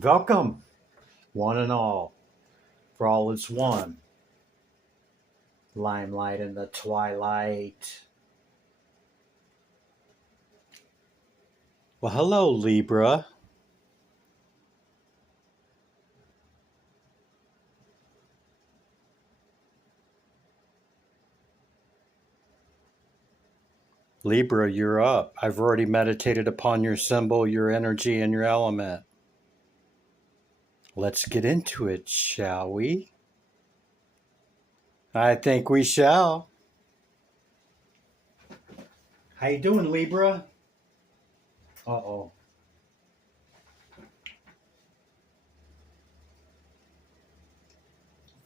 Welcome, one and all, for all is one. Limelight in the twilight. Well, hello, Libra. Libra, you're up. I've already meditated upon your symbol, your energy, and your element. Let's get into it, shall we? I think we shall. How you doing, Libra? Uh-oh.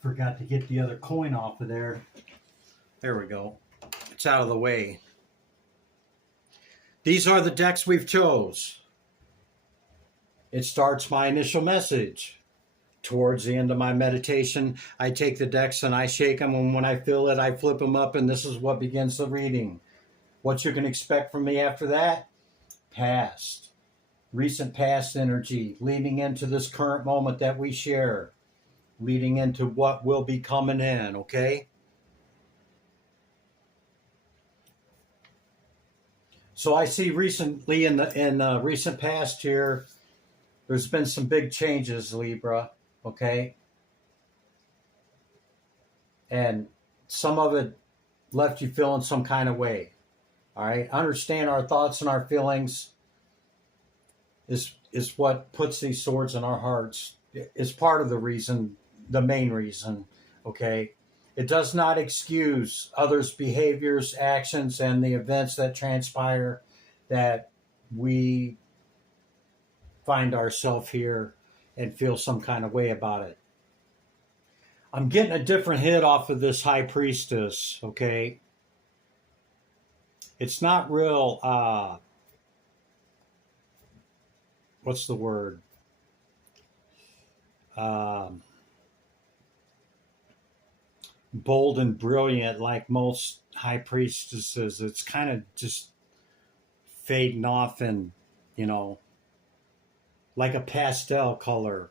Forgot to get the other coin off of there. There we go. It's out of the way. These are the decks we've chose. It starts my initial message. Towards the end of my meditation, I take the decks and I shake them, and when I feel it, I flip them up, and this is what begins the reading. What you can expect from me after that? Past. Recent past energy, leading into this current moment that we share, leading into what will be coming in, okay? So I see recently in the recent past here, there's been some big changes, Libra, okay? And some of it left you feeling some kind of way. All right. Understand our thoughts and our feelings is what puts these swords in our hearts. Is part of the reason, the main reason. Okay. It does not excuse others' behaviors, actions, and the events that transpire that we find ourselves here and feel some kind of way about it. I'm getting a different hit off of this High Priestess, okay? It's not real, what's the word? Bold and brilliant like most High Priestesses. It's kind of just fading off and, like a pastel color.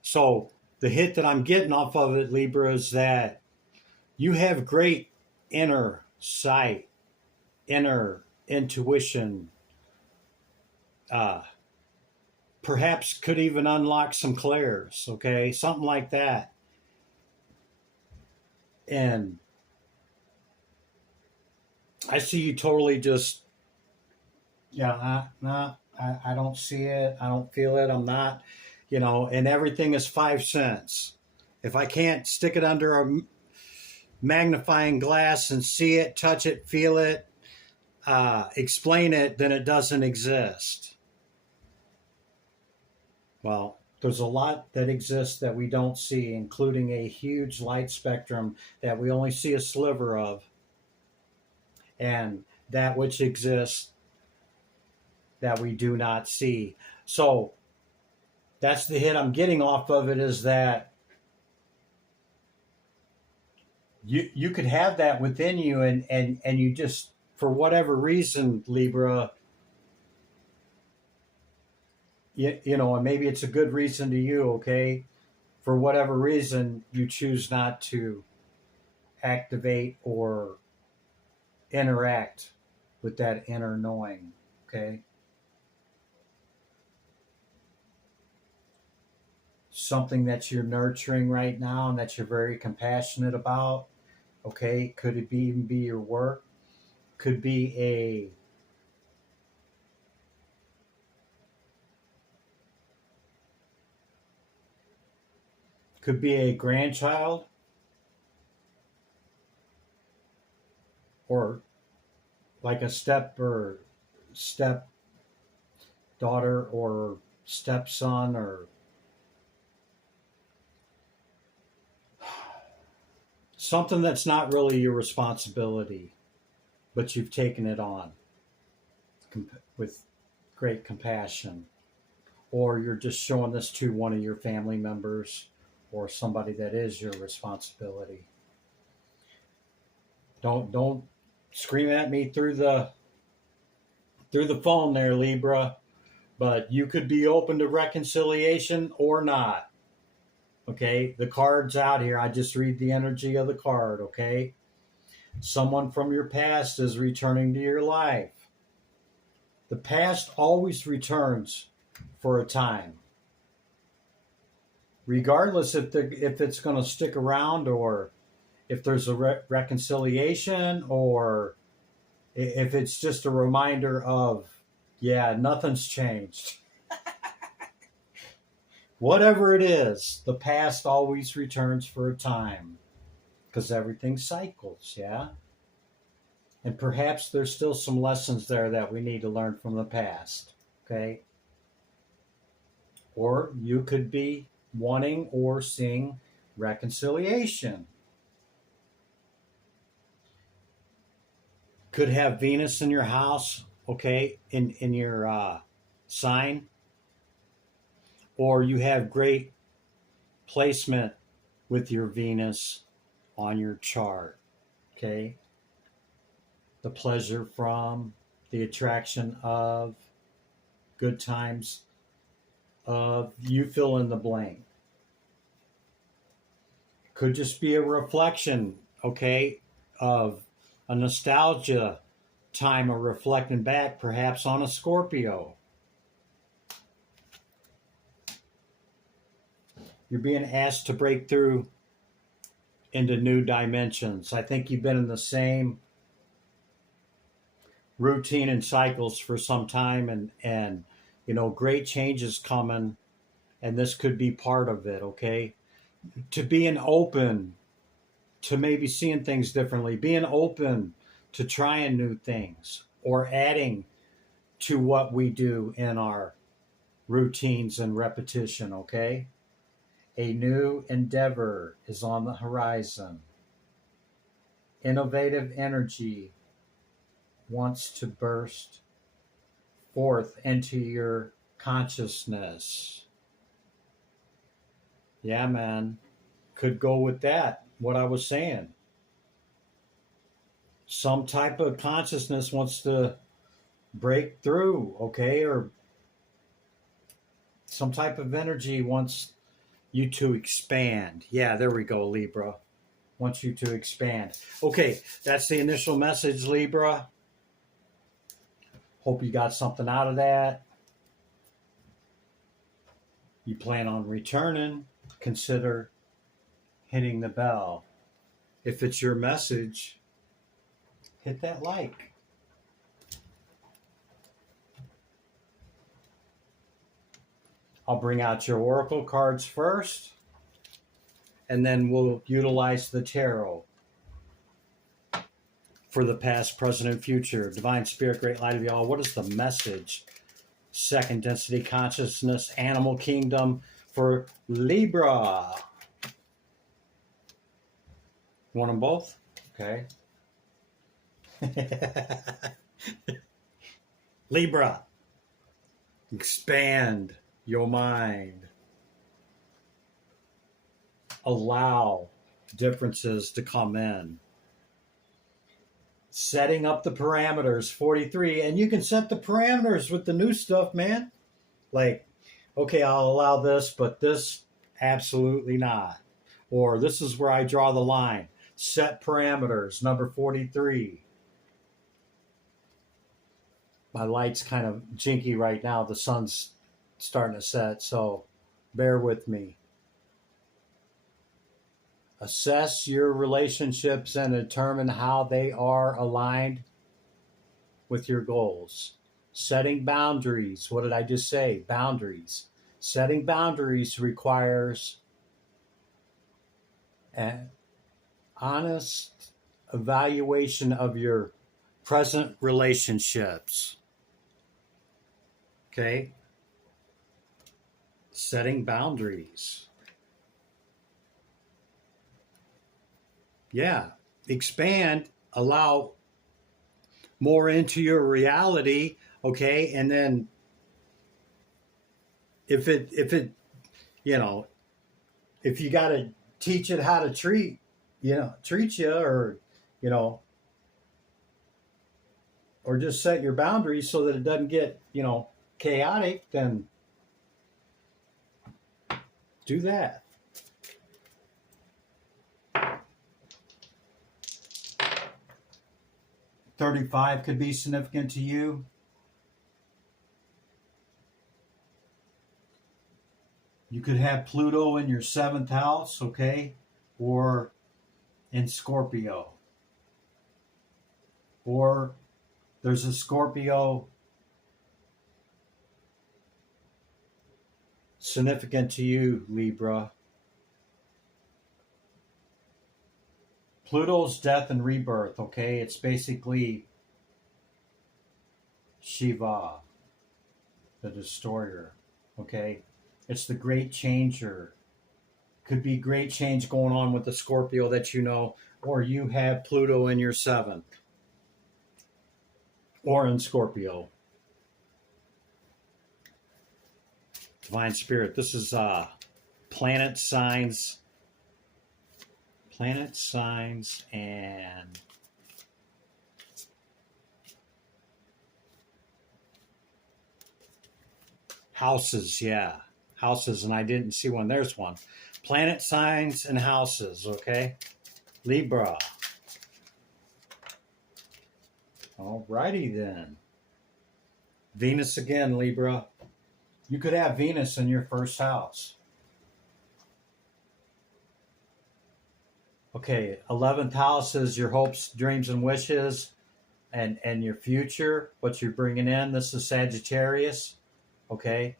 So the hit that I'm getting off of it, Libra, is that you have great inner sight, inner intuition, perhaps could even unlock some clairs, okay? Something like that. And I see you totally just, I don't see it. I don't feel it. I'm not, and everything is 5 cents. If I can't stick it under a magnifying glass and see it, touch it, feel it, explain it, then it doesn't exist. Well, there's a lot that exists that we don't see, including a huge light spectrum that we only see a sliver of, and that which exists that we do not see. So that's the hit I'm getting off of it, is that you could have that within you, and you just, for whatever reason, Libra, and maybe it's a good reason to you, okay? For whatever reason, you choose not to activate or interact with that inner knowing, okay? Something that you're nurturing right now and that you're very compassionate about, okay? Could it even be your work? Could be a grandchild, or like a step daughter or stepson, or something that's not really your responsibility, but you've taken it on with great compassion. Or you're just showing this to one of your family members or somebody that is your responsibility. Don't scream at me through the phone there, Libra, But you could be open to reconciliation or not. Okay, the card's out here. I just read the energy of the card, okay? Someone from your past is returning to your life. The past always returns for a time. Regardless if it's going to stick around, or if there's a reconciliation, or if it's just a reminder of, yeah, nothing's changed. Whatever it is, the past always returns for a time, because everything cycles, yeah? And perhaps there's still some lessons there that we need to learn from the past, okay? Or you could be wanting or seeing reconciliation. Could have Venus in your house, okay, in your sign. Or you have great placement with your Venus on your chart, okay? The pleasure from, the attraction of, good times of, you fill in the blank. Could just be a reflection, okay, of a nostalgia time of reflecting back, perhaps on a Scorpio. You're being asked to break through into new dimensions. I think you've been in the same routine and cycles for some time, and you know, great changes coming, and this could be part of it, okay? To being open to maybe seeing things differently, being open to trying new things, or adding to what we do in our routines and repetition, okay? A new endeavor is on the horizon. Innovative energy wants to burst forth into your consciousness. Yeah, man. Could go with that, what I was saying. Some type of consciousness wants to break through, okay? Or some type of energy wants you to expand. Yeah, there we go, Libra. Wants you to expand. Okay, that's the initial message, Libra. Hope you got something out of that. You plan on returning, consider hitting the bell. If it's your message, hit that like. I'll bring out your oracle cards first, and then we'll utilize the tarot for the past, present, and future. Divine Spirit, Great Light of y'all, what is the message? Second density consciousness, animal kingdom for Libra. Want them both? Okay. Libra, expand your mind. Allow differences to come in. Setting up the parameters, 43. And you can set the parameters with the new stuff, man. Like, okay, I'll allow this, but this, absolutely not. Or this is where I draw the line. Set parameters, number 43. My light's kind of jinky right now. The sun's starting to set, so bear with me. Assess your relationships and determine how they are aligned with your goals. Setting boundaries. What did I just say? Boundaries. Setting boundaries requires an honest evaluation of your present relationships. Okay? Setting boundaries. Yeah, expand, allow more into your reality, okay? And then if you know, if you got to teach it how to treat you, or, you know, or just set your boundaries so that it doesn't get, you know, chaotic, then do that. $35 could be significant to you. You could have Pluto in your 7th house, okay? Or in Scorpio. Or there's a Scorpio significant to you, Libra. Pluto's death and rebirth, okay? It's basically Shiva, the destroyer, okay? It's the great changer. Could be great change going on with the Scorpio that you know, or you have Pluto in your 7th, or in Scorpio. Divine Spirit, this is planet signs and houses, yeah. Houses, and I didn't see one. There's one. Planet signs and houses, okay? Libra. Alrighty then. Venus again, Libra. You could have Venus in your 1st house. Okay, 11th house is your hopes, dreams, and wishes, and your future, what you're bringing in. This is Sagittarius, okay?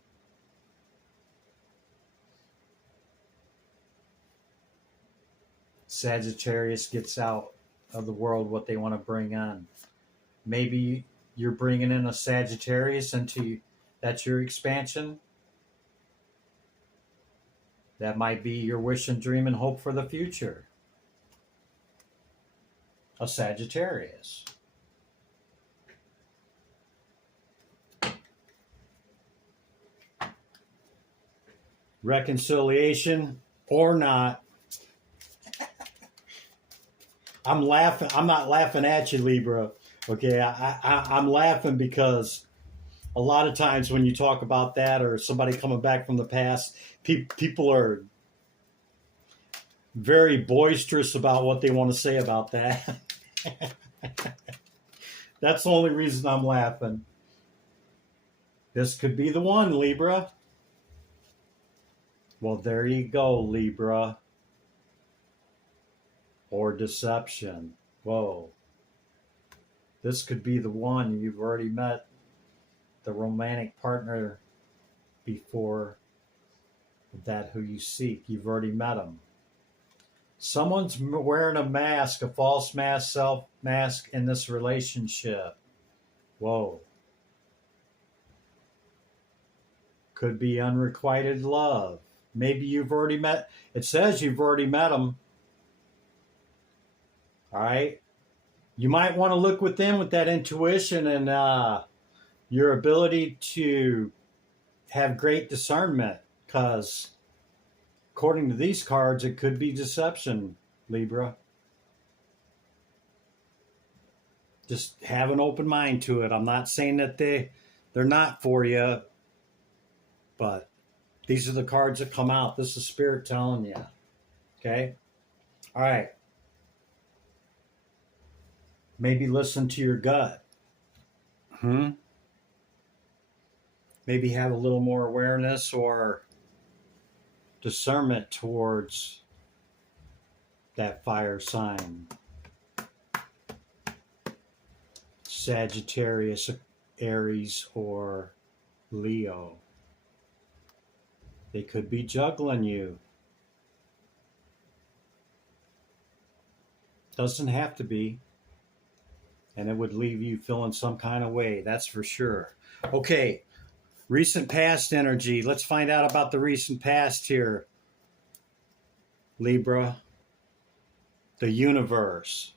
Sagittarius gets out of the world what they want to bring in. Maybe you're bringing in a Sagittarius into that's your expansion. That might be your wish and dream and hope for the future. A Sagittarius. Reconciliation or not. I'm laughing. I'm not laughing at you, Libra. Okay, I'm laughing because a lot of times when you talk about that or somebody coming back from the past, people are very boisterous about what they want to say about that. That's the only reason I'm laughing. This could be the one, Libra. Well, there you go, Libra. Or deception. Whoa. This could be the one. You've already met the romantic partner before that who you seek. You've already met them. Someone's wearing a mask, a false mask, self mask in this relationship. Whoa. Could be unrequited love. Maybe you've already met. It says you've already met them. All right. You might want to look within with that intuition and your ability to have great discernment, because according to these cards, it could be deception, Libra. Just have an open mind to it. I'm not saying that they're not for you, but these are the cards that come out. This is Spirit telling you. Okay? All right. Maybe listen to your gut. Maybe have a little more awareness or discernment towards that fire sign. Sagittarius, Aries, or Leo. They could be juggling you. Doesn't have to be. And it would leave you feeling some kind of way, that's for sure. Okay, recent past energy. Let's find out about the recent past here, Libra. The universe.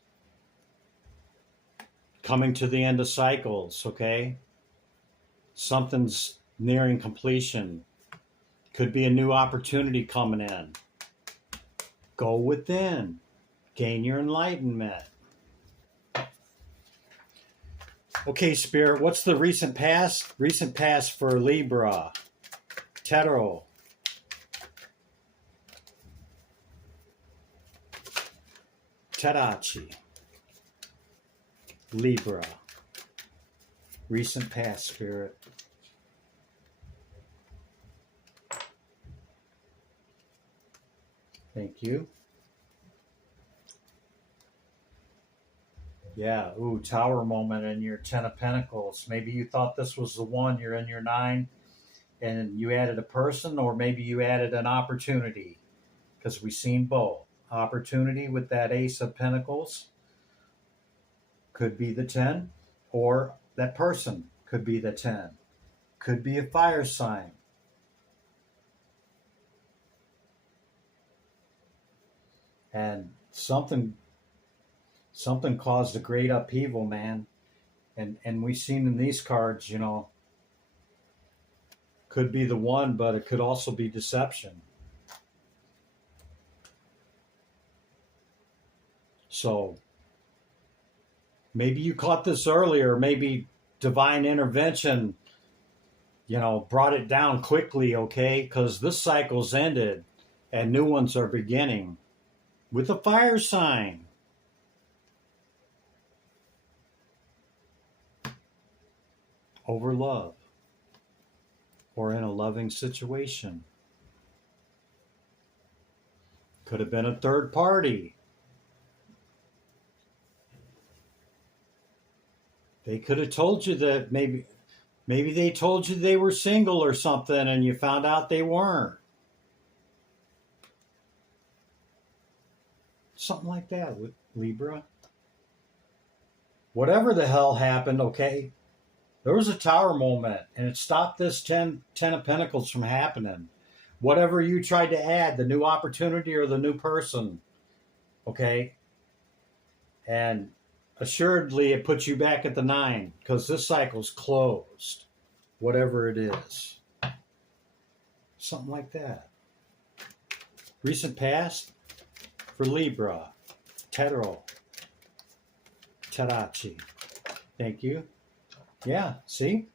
Coming to the end of cycles, okay? Something's nearing completion. Could be a new opportunity coming in. Go within. Gain your enlightenment. Okay, Spirit, what's the recent past? Recent past for Libra. Tarot. Tarachi. Libra. Recent past, Spirit. Thank you. Yeah, ooh, Tower moment in your Ten of Pentacles. Maybe you thought this was the one. You're in your 9 and you added a person, or maybe you added an opportunity, because we've seen both. Opportunity with that Ace of Pentacles could be the 10, or that person could be the 10. Could be a fire sign. And something caused a great upheaval, man. And we've seen in these cards, you know, could be the one, but it could also be deception. So maybe you caught this earlier, maybe divine intervention, you know, brought it down quickly, okay? Because this cycle's ended and new ones are beginning with a fire sign. Over love, or in a loving situation. Could have been a third party. They could have told you that maybe they told you they were single or something and you found out they weren't. Something like that with Libra. Whatever the hell happened, okay? There was a Tower moment, and it stopped this 10 of Pentacles from happening. Whatever you tried to add, the new opportunity or the new person, okay? And assuredly, it puts you back at the 9, because this cycle's closed, whatever it is. Something like that. Recent past for Libra. Tarot. Tarachi. Thank you. Yeah, see?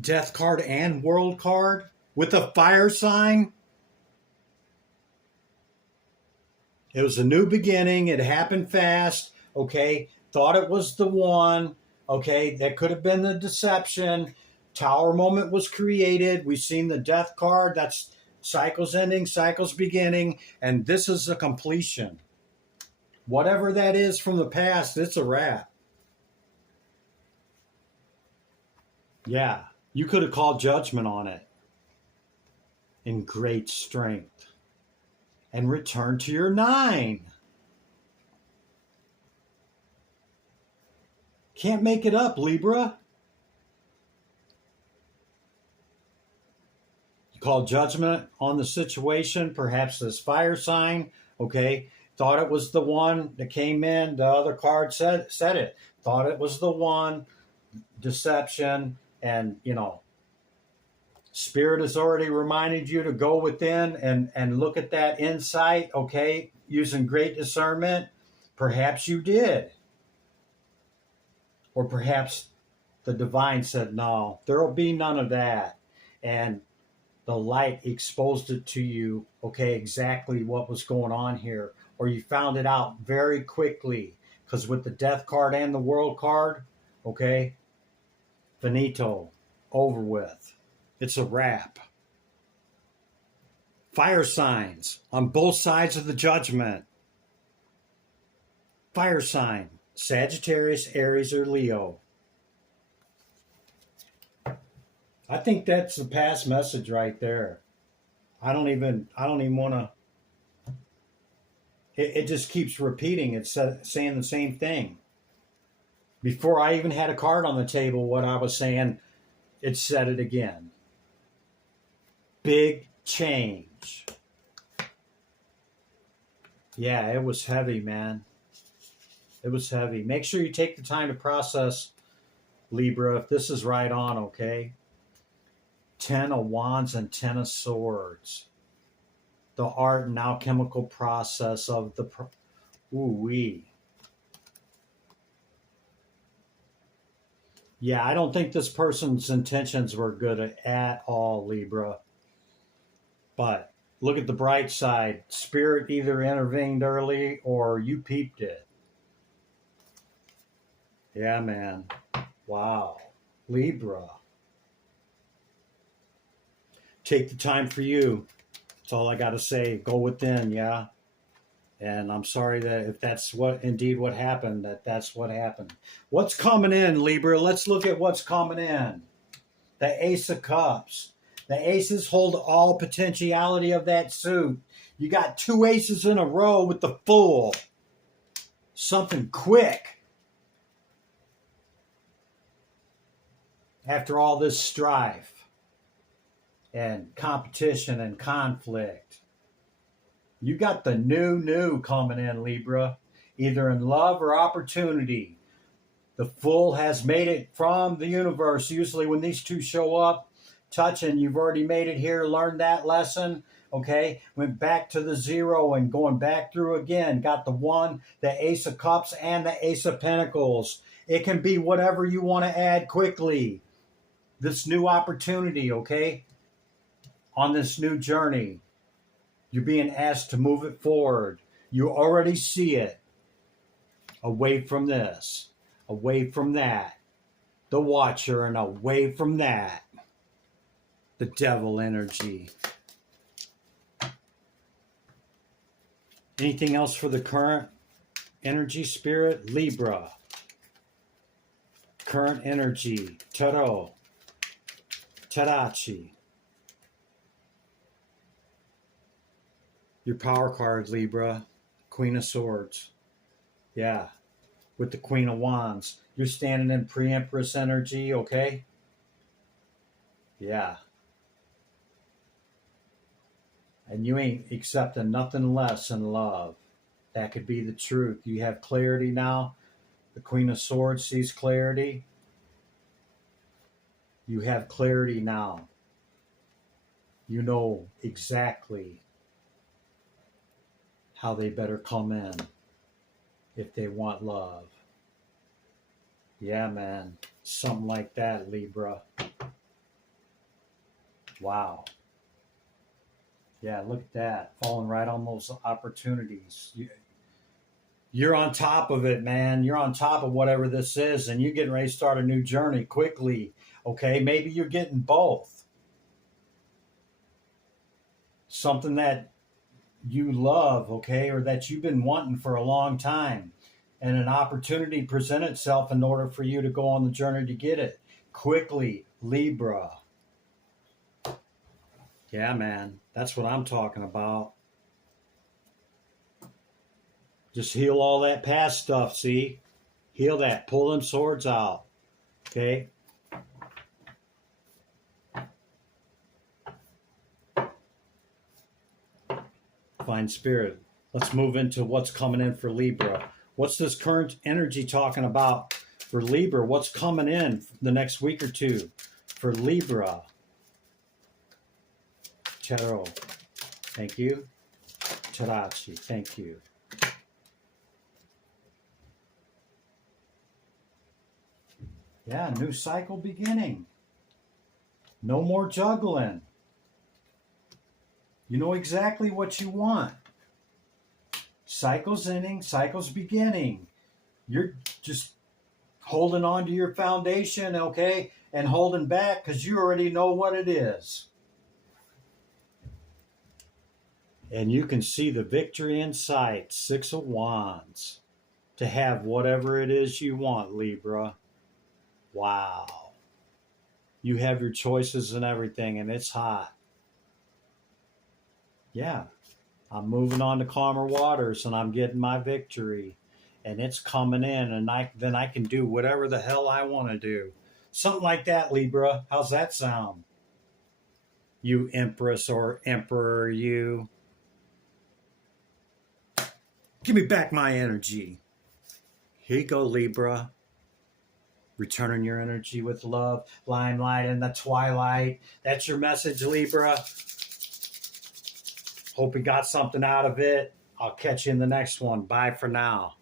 Death card and World card with a fire sign. It was a new beginning. It happened fast. Okay. Thought it was the one. Okay. That could have been the deception. Tower moment was created. We've seen the death card. That's cycles ending, cycles beginning. And this is a completion. Whatever that is from the past, it's a wrap. Yeah, you could have called judgment on it in great strength and returned to your 9. Can't make it up, Libra. You called judgment on the situation, perhaps this fire sign, okay? Thought it was the one that came in. The other card said it. Thought it was the one. Deception. And, you know, Spirit has already reminded you to go within and look at that insight, okay, using great discernment. Perhaps you did. Or perhaps the divine said, no, there will be none of that. And the light exposed it to you, okay, exactly what was going on here. Or you found it out very quickly. Because with the Death card and the World card, okay, finito, over with. It's a wrap. Fire signs on both sides of the judgment. Fire sign, Sagittarius, Aries, or Leo. I think that's the past message right there. I don't even want to. It just keeps repeating. It's saying the same thing. Before I even had a card on the table, what I was saying, it said it again. Big change. Yeah, it was heavy, man. It was heavy. Make sure you take the time to process, Libra, if this is right on, okay? 10 of Wands and 10 of Swords. The art and alchemical process of the... Ooh-wee. Yeah, I don't think this person's intentions were good at all, Libra. But look at the bright side. Spirit either intervened early or you peeped it. Yeah, man. Wow. Libra. Take the time for you. That's all I got to say. Go within, yeah. And I'm sorry that if that's indeed what happened, that's what happened. What's coming in, Libra? Let's look at what's coming in. The Ace of Cups. The aces hold all potentiality of that suit. You got two aces in a row with the Fool. Something quick. After all this strife and competition and conflict, you got the new coming in, Libra, either in love or opportunity. The Fool has made it from the universe. Usually when these two show up, touching, you've already made it here, learned that lesson, okay? Went back to the zero and going back through again. Got the one, the Ace of Cups, and the Ace of Pentacles. It can be whatever you want to add quickly. This new opportunity, okay? On this new journey, you're being asked to move it forward. You already see it. Away from this, away from that. The Watcher, and away from that. The Devil energy. Anything else for the current energy, Spirit? Libra. Current energy. Tarot. Tarachi. Your power card, Libra. Queen of Swords. Yeah. With the Queen of Wands. You're standing in pre-Empress energy, okay? Yeah. And you ain't accepting nothing less than love. That could be the truth. You have clarity now. The Queen of Swords sees clarity. You have clarity now. You know exactly how they better come in if they want love. Yeah, man. Something like that, Libra. Wow. Yeah, look at that. Falling right on those opportunities. You're on top of it, man. You're on top of whatever this is, and you're getting ready to start a new journey quickly. Okay, maybe you're getting both. Something that you love, okay, or that you've been wanting for a long time. And an opportunity present itself in order for you to go on the journey to get it. Quickly, Libra. Yeah, man. That's what I'm talking about. Just heal all that past stuff, see? Heal that. Pull them swords out. Okay? Fine Spirit. Let's move into what's coming in for Libra. What's this current energy talking about for Libra? What's coming in the next week or two for Libra? Tarot. Thank you. Tarachi. Thank you. Yeah, new cycle beginning. No more juggling. You know exactly what you want. Cycle's ending, cycle's beginning. You're just holding on to your foundation, okay, and holding back because you already know what it is. And you can see the victory in sight. 6 of Wands. To have whatever it is you want, Libra. Wow. You have your choices and everything, and it's hot. Yeah. I'm moving on to calmer waters, and I'm getting my victory. And it's coming in, and then I can do whatever the hell I want to do. Something like that, Libra. How's that sound? You Empress or Emperor, you. Give me back my energy. Here you go, Libra. Returning your energy with love. Limelight in the twilight. That's your message, Libra. Hope you got something out of it. I'll catch you in the next one. Bye for now.